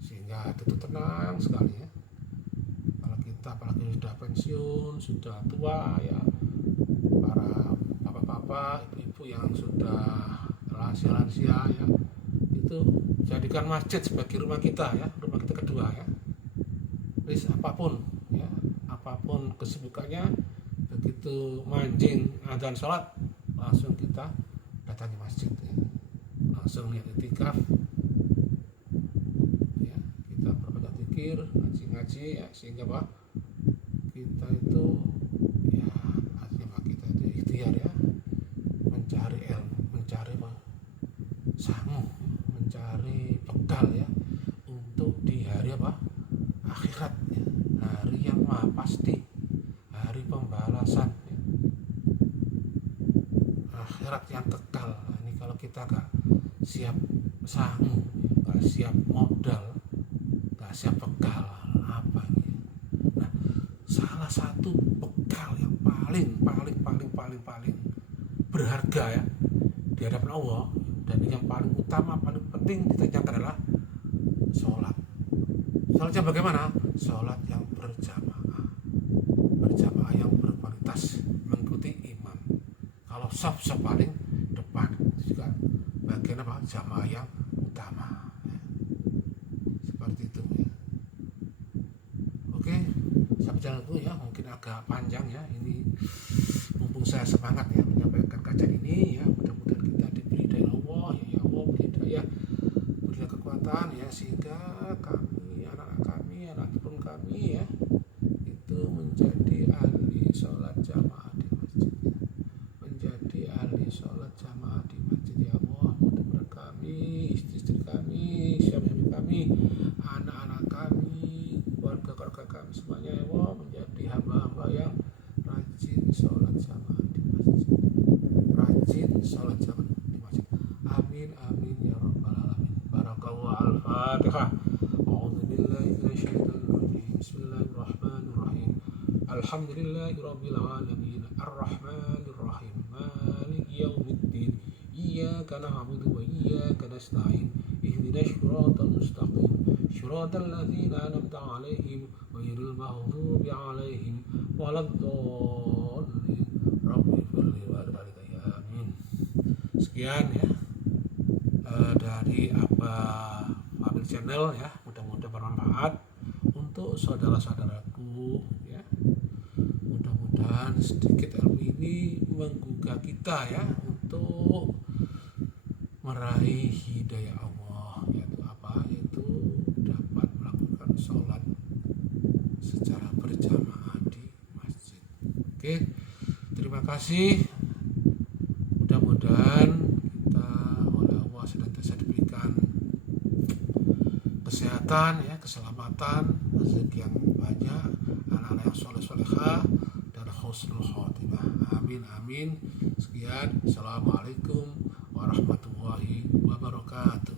sehingga itu tenang sekali ya. Kalau kita apalagi sudah pensiun, sudah tua ya, para bapak-bapak, ibu-ibu yang sudah lansia ya, itu jadikan masjid sebagai rumah kita ya, rumah kita kedua ya. Apapun kesibukannya, begitu manjing adzan sholat langsung kita datangi masjid ya. Langsung niat iktikaf ya, kita berbanyak zikir, ngaji ya, sehingga apa? Kita itu ya artinya kita itu ikhtiar ya, mencari ilmu, mencari sangu, mencari bekal ya untuk di hari apa? Akhirat ya. Hari yang maha pasti, hari pembalasan ya. Akhirat yang kekal. Nah, ini kalau kita gak siap sangu, gak siap modal, gak siap bekal, apa ini? Nah, salah satu bekal yang paling berharga ya di hadapan Allah, dan yang paling utama, paling penting ditanyakan adalah sholat. Sholatnya bagaimana? Sholat yang berjamaah yang berkualitas, mengikuti imam. Kalau saf paling depan itu juga bagian apa? Jamaah yang utama ya. Seperti itu ya. Oke, sampai jalan dulu ya, mungkin agak panjang ya. Ini mumpung saya semangat ya menyampaikan kajian ini ya, mudah-mudahan kita diberi daya Allah ya Allah, beri daya, berilah kekuatan ya, sehingga kami, anak-anak kami, anak turun kami ya, itu menjadi ahli sholat jamaah di masjid ya. Menjadi ahli sholat jamaah di masjid ya Allah. Mudah-mudahan kami, istri-istri kami, suami kami, anak-anak kami, keluarga kami semuanya ya Allah, menjadi hamba-hamba yang rajin sholat jamaah di masjid. Rajin sholat jamaah di masjid. Amin amin ya rabbal alamin. Barakallahu al-Fatihah. A'udzubillahi minasyaitonirrajim. Bismillahirrahmanirrahim. Alhamdulillahi rabbil alamin. Arrahmanir rahim. Maliki yaumiddin. Iyyaka na'budu wa iyyaka nasta'in. Ihdinas siratal mustaqim. Siratal ladzina an'amta 'alaihim ghairil maghdubi 'alaihim waladdallin. Rabbi firli wa walidayya. Amin. Sekian sekian ya dari Abah Fadil Channel ya, mudah-mudahan bermanfaat untuk saudara-saudaraku ya. Mudah-mudahan sedikit ilmu ini menggugah kita ya untuk meraih hidayah Allah, yaitu apa? Yaitu dapat melakukan sholat secara berjamaah di masjid. Oke, terima kasih. Mudah-mudahan kita oleh Allah senantiasa diberikan kesehatan ya, keselamatan, rezeki yang banyak, anak-anak yang soleh-solehah, dan husnul khotimah. Amin amin. Sekian. Assalamualaikum warahmatullahi wabarakatuh.